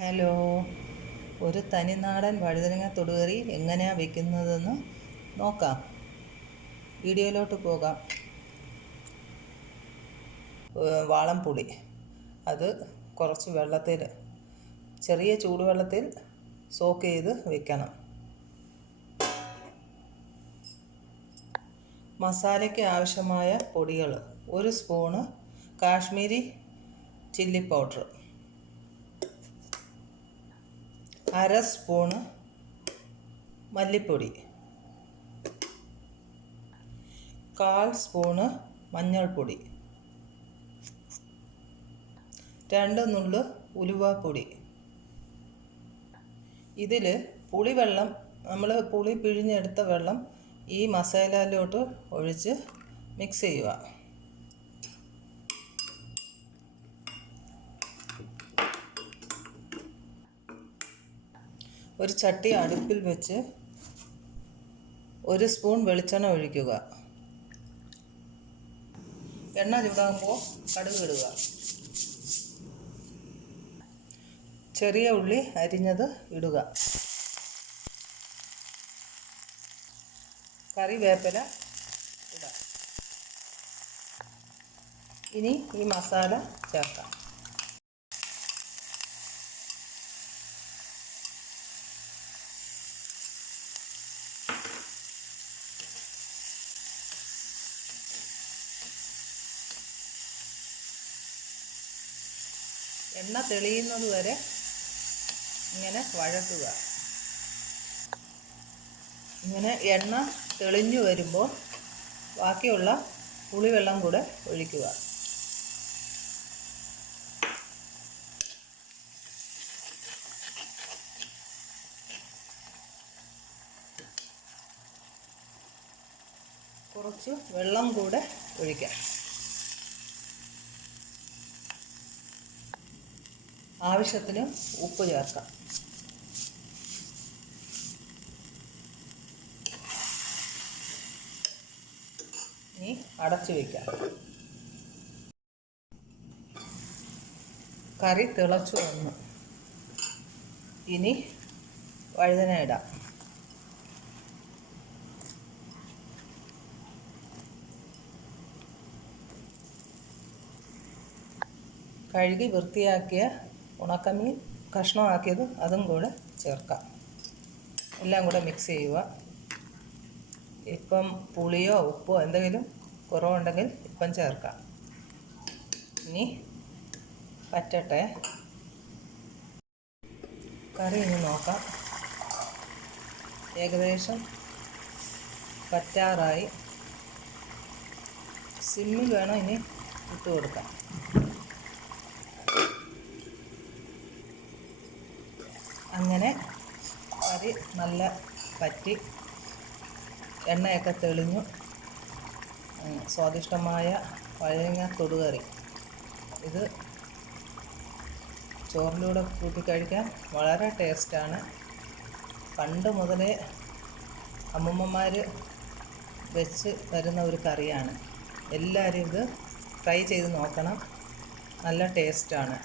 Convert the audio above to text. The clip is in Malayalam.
ഹലോ. ഒരു തനിനാടൻ വഴുതനങ്ങ തൊടുകറി എങ്ങനെയാണ് വെക്കുന്നതെന്ന് നോക്കാം. വീഡിയോയിലോട്ട് പോകാം. വാളംപൊടി അത് കുറച്ച് വെള്ളത്തിൽ ചെറിയ ചൂടുവെള്ളത്തിൽ സോക്ക് ചെയ്ത് വെക്കണം. മസാലയ്ക്ക് ആവശ്യമായ പൊടികൾ ഒരു സ്പൂണ് കാശ്മീരി ചില്ലി പൗഡർ അര സ്പൂണ് മല്ലിപ്പൊടി. കാൽ സ്പൂണ് മഞ്ഞൾപ്പൊടി. രണ്ട് നുള്ള് ഉലുവാപ്പൊടി. ഇതിൽ പുളിവെള്ളം നമ്മൾ പുളി പിഴിഞ്ഞെടുത്ത വെള്ളം ഈ മസാലയിലോട്ട് ഒഴിച്ച് മിക്സ് ചെയ്യുക. ഒരു ചട്ടി അടുപ്പിൽ വെച്ച് ഒരു സ്പൂൺ വെളിച്ചെണ്ണ ഒഴിക്കുക. എണ്ണ ചൂടാകുമ്പോൾ കടുക് ഇടുക. ചെറിയ ഉള്ളി അരിഞ്ഞത് ഇടുക. കറിവേപ്പില ഇടുക. ഇനി ഈ മസാല ചേർക്കാം. എണ്ണ തെളിയുന്നത് വരെ ഇങ്ങനെ വഴറ്റുക ഇങ്ങനെ എണ്ണ തെളിഞ്ഞു വരുമ്പോൾ ബാക്കിയുള്ള പുളിവെള്ളം കൂടെ ഒഴിക്കുക. കുറച്ച് വെള്ളം കൂടെ ഒഴിക്കാം. ആവശ്യത്തിന് ഉപ്പ് ചേർക്കാം. ഇനി അടച്ചു വയ്ക്കാം കറി തിളച്ചു വന്നു. ഇനി വഴുതന ഇടാം. കഴുകി വൃത്തിയാക്കിയ ഉണക്കമീൻ കഷ്ണമാക്കിയത് അതും കൂടെ ചേർക്കാം. എല്ലാം കൂടെ മിക്സ് ചെയ്യുക. ഇപ്പം പുളിയോ ഉപ്പോ എന്തെങ്കിലും കുറവുണ്ടെങ്കിൽ ഇപ്പം ചേർക്കാം. ഇനി പറ്റട്ടെ? കറി ഇനി നോക്കാം. ഏകദേശം പറ്റാറായി. സിമ്മിൽ വേണം ഇനി ഇട്ട് കൊടുക്കാം. അങ്ങനെ കറി നല്ല പറ്റി എണ്ണയൊക്കെ തെളിഞ്ഞു. സ്വാദിഷ്ടമായ വഴുതനങ്ങ തൊടുകറി. ഇത് ചോറിലൂടെ കൂട്ടി കഴിക്കാൻ വളരെ ടേസ്റ്റാണ്. പണ്ട് മുതലേ അമ്മമ്മമാർ വെച്ച് തരുന്ന ഒരു കറിയാണ്. എല്ലാവരും ഇത് ട്രൈ ചെയ്ത് നോക്കണം. നല്ല ടേസ്റ്റാണ്.